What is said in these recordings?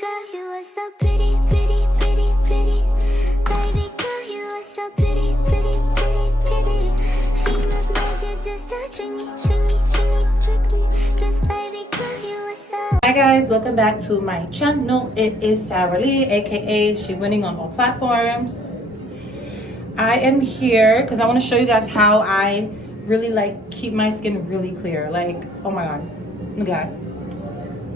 girl, you are so pretty, pretty, pretty, pretty. Baby girl, you are so pretty, pretty, pretty, pretty. Females made you just to trick me, trick me, trick me, trick me. 'Cause baby girl, you are so. Hi guys, welcome back to my channel. It is Sarah Lee, aka She Winning on all platforms. I am here because I want to show you guys how I really like keep my skin really clear. Like, oh my god, you guys,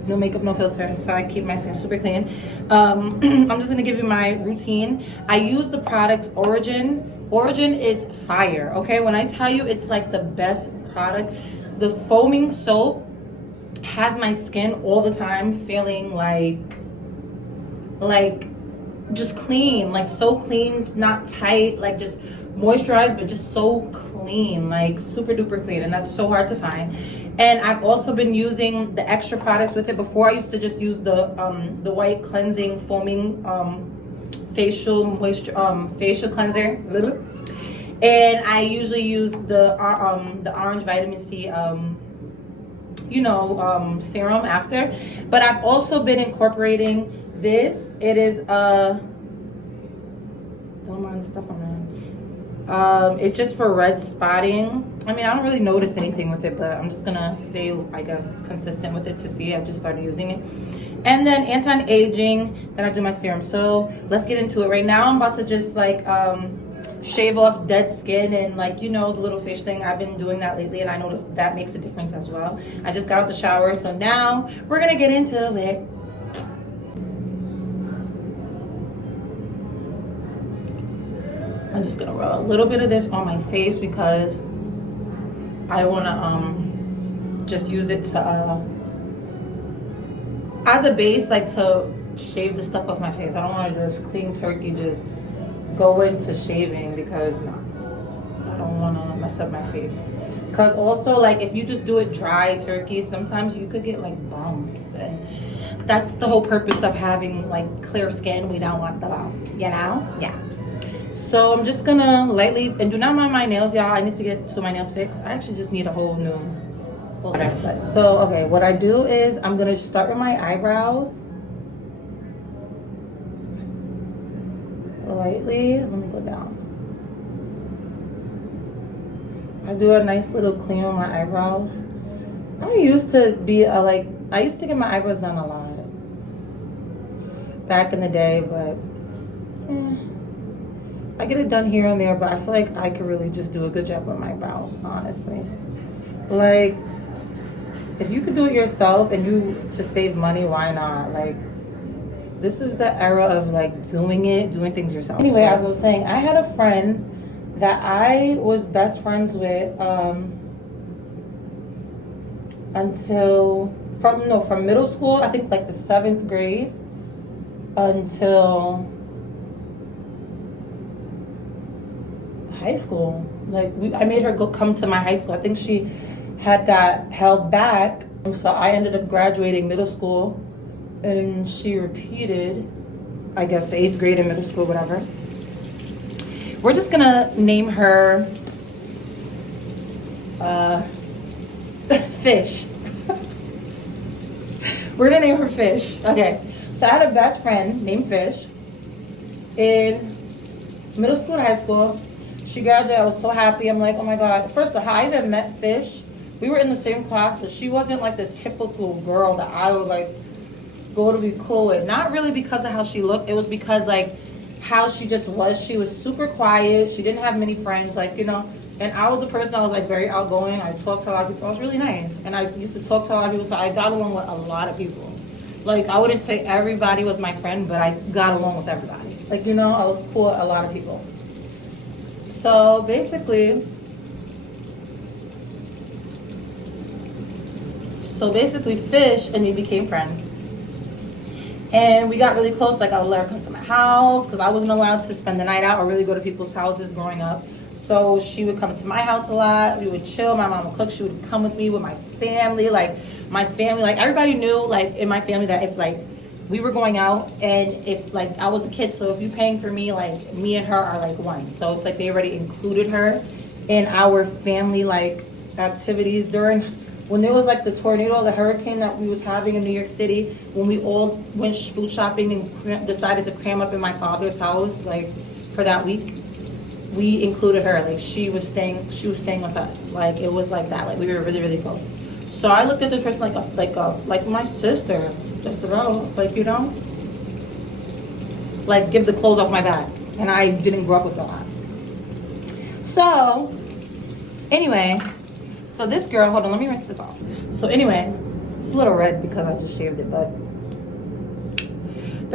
no makeup, no filter, so I keep my skin super clean. I'm just gonna give you my routine. I use the product Origin is fire, okay? When I tell you it's like the best product, the foaming soap has my skin all the time feeling like just clean, like so clean, not tight, like just moisturized, but just so clean, like super duper clean, and that's so hard to find. And I've also been using the extra products with it. Before I used to just use the white cleansing foaming facial cleanser, and I usually use the orange vitamin C serum after. But I've also been incorporating this. It is don't mind the stuff on there. It's just for red spotting. I mean, I don't really notice anything with it, but I'm just gonna stay, I guess, consistent with it to see. I just started using it. And then anti-aging, then I do my serum. So let's get into it. Right now I'm about to just like shave off dead skin and like, you know, the little fish thing. I've been doing that lately and I noticed that makes a difference as well. I just got out the shower, so now we're gonna get into it. I'm just gonna rub a little bit of this on my face because I wanna just use it to as a base, like to shave the stuff off my face. I don't wanna just clean turkey just go into shaving because no, I don't wanna mess up my face. Cause also like if you just do it dry turkey, sometimes you could get like bumps, and that's the whole purpose of having like clear skin. We don't want the bumps, you know? Yeah. So I'm just gonna lightly, and do not mind my nails, y'all. I need to get to my nails fixed. I actually just need a whole new full set. So okay, what I do is I'm gonna start with my eyebrows. Lightly, let me go down. I do a nice little clean on my eyebrows. I used to be I used to get my eyebrows done a lot back in the day, but I get it done here and there, but I feel like I could really just do a good job with my brows, honestly. Like, if you could do it yourself and to save money, why not? Like, this is the era of like doing things yourself. Anyway, as I was saying, I had a friend that I was best friends with from middle school, I think like the 7th grade until high school. Like I made her come to my high school. I think she had got held back, so I ended up graduating middle school. And she repeated, I guess, the 8th grade in middle school, whatever. We're just gonna name her Fish. We're gonna name her Fish. Okay. So I had a best friend named Fish in middle school and high school. She graduated. I was so happy. I'm like, oh my god. First of all, I even met Fish. We were in the same class, but she wasn't like the typical girl that I would like go to be cool with. Not really because of how she looked. It was because like how she just was. She was super quiet. She didn't have many friends, like, you know. And I was the person that was like very outgoing. I talked to a lot of people. I was really nice, and I used to talk to a lot of people. So I got along with a lot of people. Like, I wouldn't say everybody was my friend, but I got along with everybody. Like, you know, I was cool with a lot of people. So basically, Fish and me became friends. And we got really close. Like, I would let her come to my house because I wasn't allowed to spend the night out or really go to people's houses growing up. So she would come to my house a lot. We would chill. My mom would cook. She would come with me with my family. Like, everybody knew, like, in my family that if, like, we were going out and if, like, I was a kid, so if you're paying for me, like, me and her are, like, one. So it's like they already included her in our family, like, activities during when there was like the tornado, the hurricane that we was having in New York City, when we all went food shopping and decided to cram up in my father's house, like for that week, we included her. Like she was staying with us. Like it was like that. Like we were really, really close. So I looked at this person like my sister, just about, like, you know, like give the clothes off my back. And I didn't grow up with a lot. So anyway, so this girl, hold on, let me rinse this off. So anyway, it's a little red because I just shaved it, but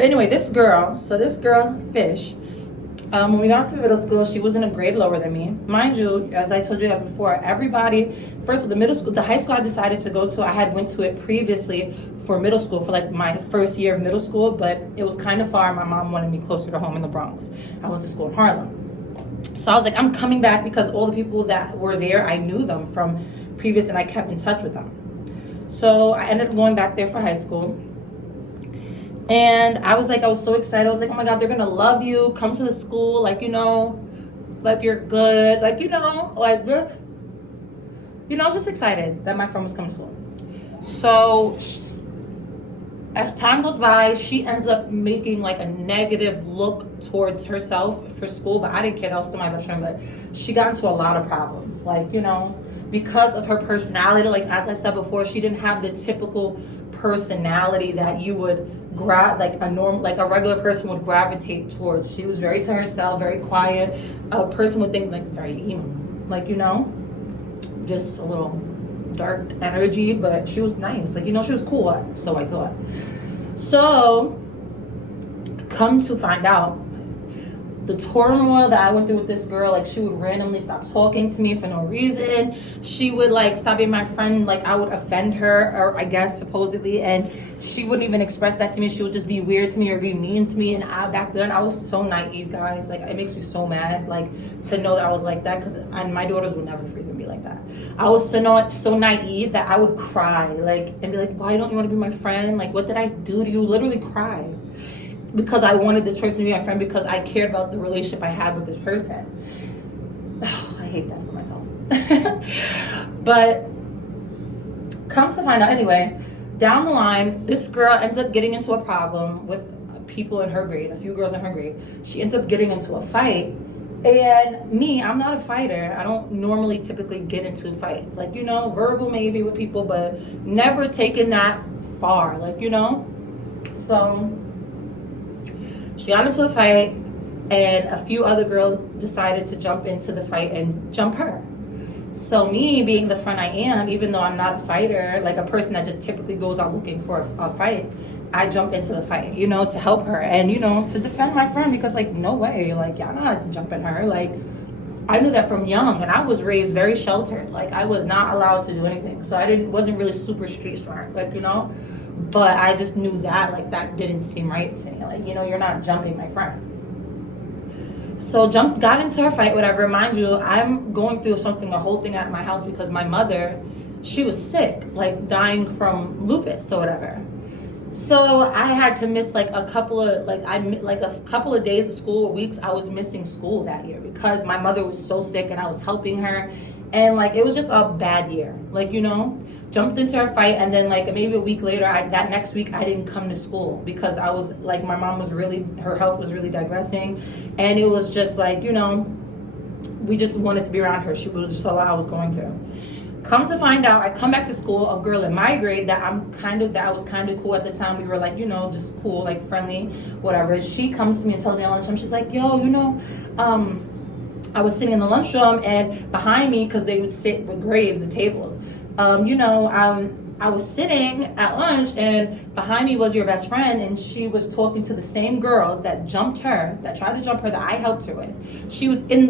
anyway, this girl, Fish, when we got to middle school, she was in a grade lower than me. Mind you, as I told you guys before, first of the high school I decided to go to, I had went to it previously for middle school, for like my first year of middle school, but it was kind of far. My mom wanted me closer to home in the Bronx. I went to school in Harlem. So I was like, I'm coming back because all the people that were there, I knew them from previous and I kept in touch with them. So I ended up going back there for high school. And I was so excited. I was like, oh my God, they're going to love you. Come to the school. Like, you know, like you're good. Like, you know, like, you know, I was just excited that my friend was coming to school. So as time goes by, she ends up making like a negative look towards herself for school, but I didn't care. That was still my best friend, but she got into a lot of problems. Like, you know, because of her personality, like as I said before, she didn't have the typical personality that you would like a regular person would gravitate towards. She was very to herself, very quiet. A person would think like very emo, like, you know, just a little dark energy, but she was nice. Like, you know, she was cool, so I thought. So, come to find out, the turmoil that I went through with this girl, like she would randomly stop talking to me for no reason. She would like stop being my friend, like I would offend her, or I guess supposedly, and she wouldn't even express that to me. She would just be weird to me or be mean to me. And back then I was so naive, guys. Like it makes me so mad, like to know that I was like that, because my daughters would never freaking be like that. I was so naive that I would cry, like, and be like, why don't you want to be my friend? Like, what did I do to you? Literally cry. Because I wanted this person to be my friend, because I cared about the relationship I had with this person. Oh, I hate that for myself. But comes to find out, anyway, down the line, this girl ends up getting into a problem with people in her grade, a few girls in her grade. She ends up getting into a fight. And me, I'm not a fighter. I don't normally typically get into fights. Like, you know, verbal maybe with people, but never taken that far. Like, you know? So she got into the fight, and a few other girls decided to jump into the fight and jump her. So me, being the friend I am, even though I'm not a fighter, like a person that just typically goes out looking for a fight, I jump into the fight, you know, to help her and, you know, to defend my friend, because like, no way, like, y'all not jumping her. Like, I knew that from young, and I was raised very sheltered. Like, I was not allowed to do anything. So wasn't really super street smart, like, you know. But I just knew that, like, that didn't seem right to me. Like, you know, you're not jumping my friend. So got into her fight, whatever. Mind you, I'm going through a whole thing at my house, because my mother, she was sick, like dying from lupus or whatever. So I had to miss like a couple of days of school, weeks. I was missing school that year because my mother was so sick and I was helping her. And like, it was just a bad year. Like, you know, jumped into her fight, and then like maybe a week later, that next week I didn't come to school because I was like, my mom was her health was really digressing, and it was just like, you know, we just wanted to be around her. She was just a lot I was going through. Come to find out, I come back to school, a girl in my grade that was kind of cool at the time. We were like, you know, just cool, like friendly, whatever. She comes to me and tells me at lunchtime, she's like, yo, you know, I was sitting in the lunchroom, and behind me, because they would sit with grades, the tables, I was sitting at lunch, and behind me was your best friend, and she was talking to the same girls that tried to jump her, that I helped her with. She was sitting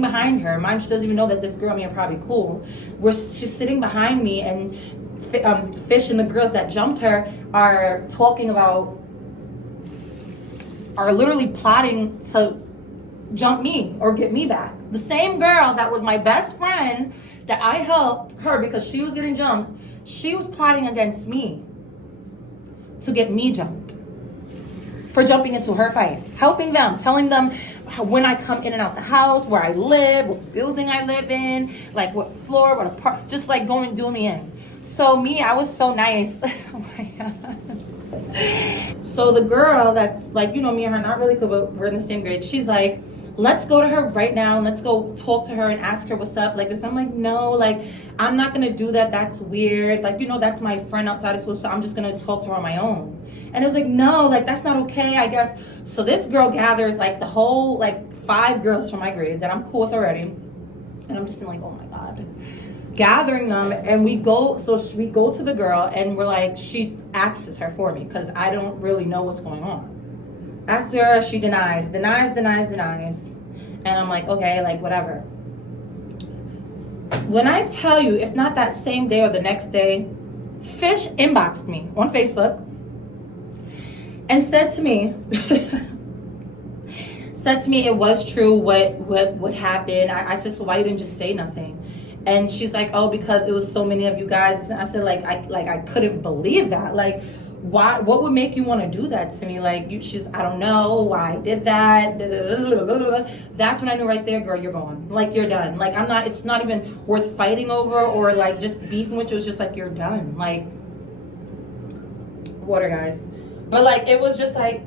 behind her. Mind, she doesn't even know that this girl and me are probably cool. She's sitting behind me, and Fish and the girls that jumped her are literally plotting to jump me or get me back. The same girl that was my best friend that I helped her because she was getting jumped, she was plotting against me to get me jumped for jumping into her fight, helping them, telling them when I come in and out the house, where I live, what building I live in, like what floor, what apartment, just like doing me in. So me, I was so nice. Oh my God. So the girl that's like, you know, me and her, not really good, but we're in the same grade. She's like, let's go to her right now and let's go talk to her and ask her what's up like this. I'm like, no, like, I'm not gonna do that. That's weird. Like, you know, that's my friend outside of school, so I'm just gonna talk to her on my own. And it was like, no, like, that's not okay, I guess. So this girl gathers like the whole, like, 5 girls from my grade that I'm cool with already. And I'm just like, oh my God. Gathering them, and we go to the girl and we're like, she asks her for me because I don't really know what's going on. Asked her, she denies. And I'm like, okay, like, whatever. When I tell you, if not that same day or the next day, Fish inboxed me on Facebook and said to me, it was true what happened. I said, so why you didn't just say nothing? And she's like, oh, because it was so many of you guys. And I said, I couldn't believe that. Like, why? What would make you want to do that to me? Like, I don't know why I did that. That's when I knew right there, girl, you're gone. Like, you're done. Like, it's not even worth fighting over or like just beefing with you. It's just like, you're done. Like, water, guys. But like, it was just like,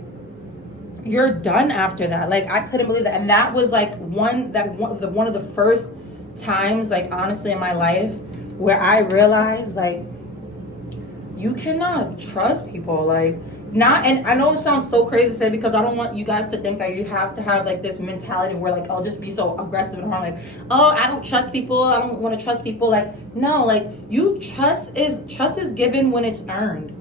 you're done after that. Like, I couldn't believe that. And that was like one of the first times, like, honestly, in my life where I realized, like, you cannot trust people. Like, not, and I know it sounds so crazy to say because I don't want you guys to think that you have to have like this mentality where like, I'll just be so aggressive and hard, like, oh, I don't trust people, I don't want to trust people. Like, no, like, trust is given when it's earned.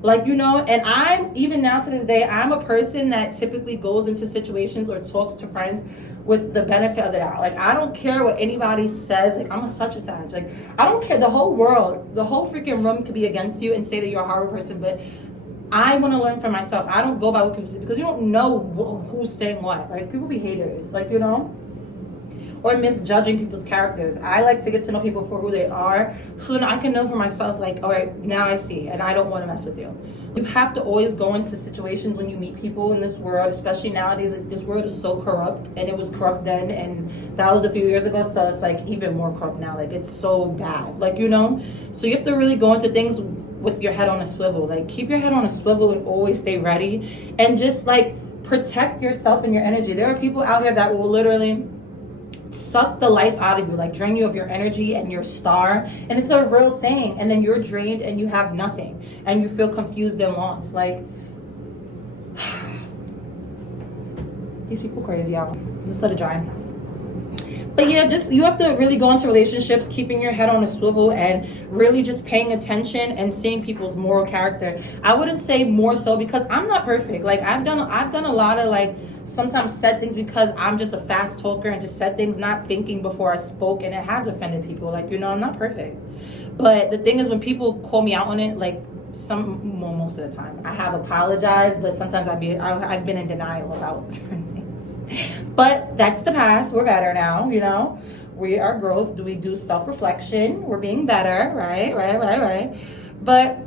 Like, you know, and I'm, even now to this day, I'm a person that typically goes into situations or talks to friends with the benefit of the doubt. Like, I don't care what anybody says. Like, I'm such a savage. Like, I don't care. The whole world, the whole freaking room could be against you and say that you're a horrible person, but I want to learn for myself. I don't go by what people say because you don't know who's saying what. Like, people be haters, like, you know, or misjudging people's characters. I like to get to know people for who they are, so then I can know for myself, like, all right, now I see, and I don't want to mess with you. You have to always go into situations when you meet people in this world, especially nowadays. Like, this world is so corrupt, and it was corrupt then, and that was a few years ago, so it's like even more corrupt now. Like, it's so bad, like, you know. So you have to really go into things with your head on a swivel. Like, keep your head on a swivel and always stay ready, and just like protect yourself and your energy. There are people out here that will literally suck the life out of you, like drain you of your energy and your star, and it's a real thing. And then you're drained and you have nothing and you feel confused and lost. Like, these people crazy, y'all. Let's let it dry. But yeah, just, you have to really go into relationships keeping your head on a swivel and really just paying attention and seeing people's moral character. I wouldn't say more so because I'm not perfect. Like, I've done a lot of, like, sometimes said things because I'm just a fast talker and just said things not thinking before I spoke, and it has offended people. Like, you know, I'm not perfect. But the thing is, when people call me out on it, like, most of the time I have apologized, but sometimes I've been in denial about certain things. But that's the past. We're better now, you know. We are growth. We do self-reflection. We're being better, right. But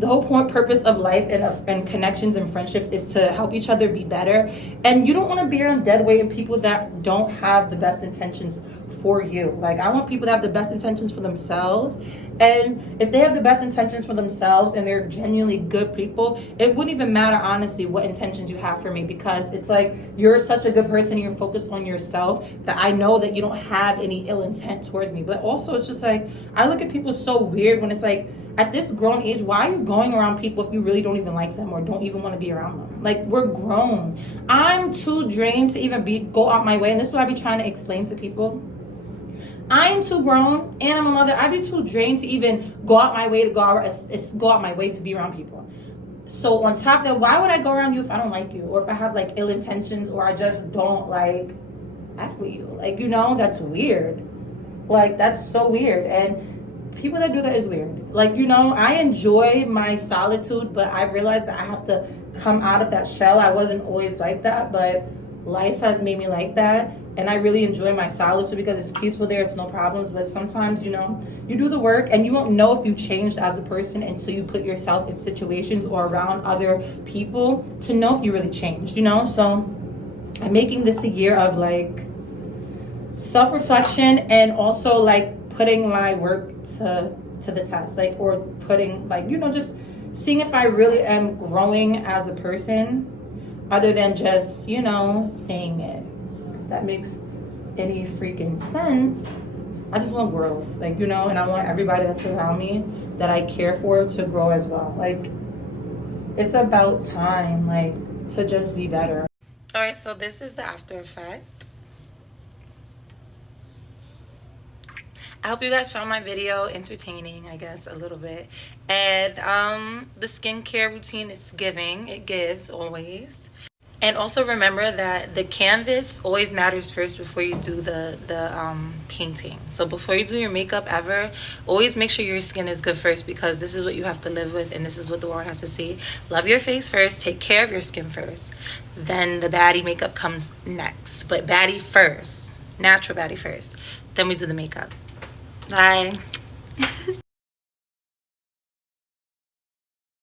the whole purpose of life and connections and friendships is to help each other be better. And you don't want to be on dead weight in people that don't have the best intentions for you. Like, I want people to have the best intentions for themselves. And if they have the best intentions for themselves and they're genuinely good people, it wouldn't even matter, honestly, what intentions you have for me, because it's like, you're such a good person and you're focused on yourself that I know that you don't have any ill intent towards me. But also, it's just like, I look at people so weird when it's like, at this grown age, why are you going around people if you really don't even like them or don't even want to be around them? Like, we're grown. I'm too drained to even go out my way. And this is what I be trying to explain to people. I'm too grown and I'm a mother. I'd be too drained to even go out my way to be around people. So on top of that, why would I go around you if I don't like you, or if I have like ill intentions, or I just don't like F with you? Like, you know, that's weird. Like, that's so weird. And people that do that is weird. Like, you know, I enjoy my solitude, but I realized that I have to come out of that shell. I wasn't always like that, but life has made me like that. And I really enjoy my solitude because it's peaceful there. It's no problems. But sometimes, you know, you do the work and you won't know if you changed as a person until you put yourself in situations or around other people to know if you really changed, you know? So I'm making this a year of like self-reflection and also like putting my work to the test, like, or putting, like, you know, just seeing if I really am growing as a person other than just, you know, saying it. If that makes any freaking sense. I just want growth, like, you know, and I want everybody that's around me that I care for to grow as well. Like, it's about time, like, to just be better. All right, so this is the after effect. I hope you guys found my video entertaining, I guess, a little bit. And the skincare routine, it's giving. It gives, always. And also remember that the canvas always matters first before you do the painting. So before you do your makeup ever, always make sure your skin is good first, because this is what you have to live with and this is what the world has to see. Love your face first. Take care of your skin first. Then the baddie makeup comes next. But baddie first. Natural baddie first. Then we do the makeup. Bye.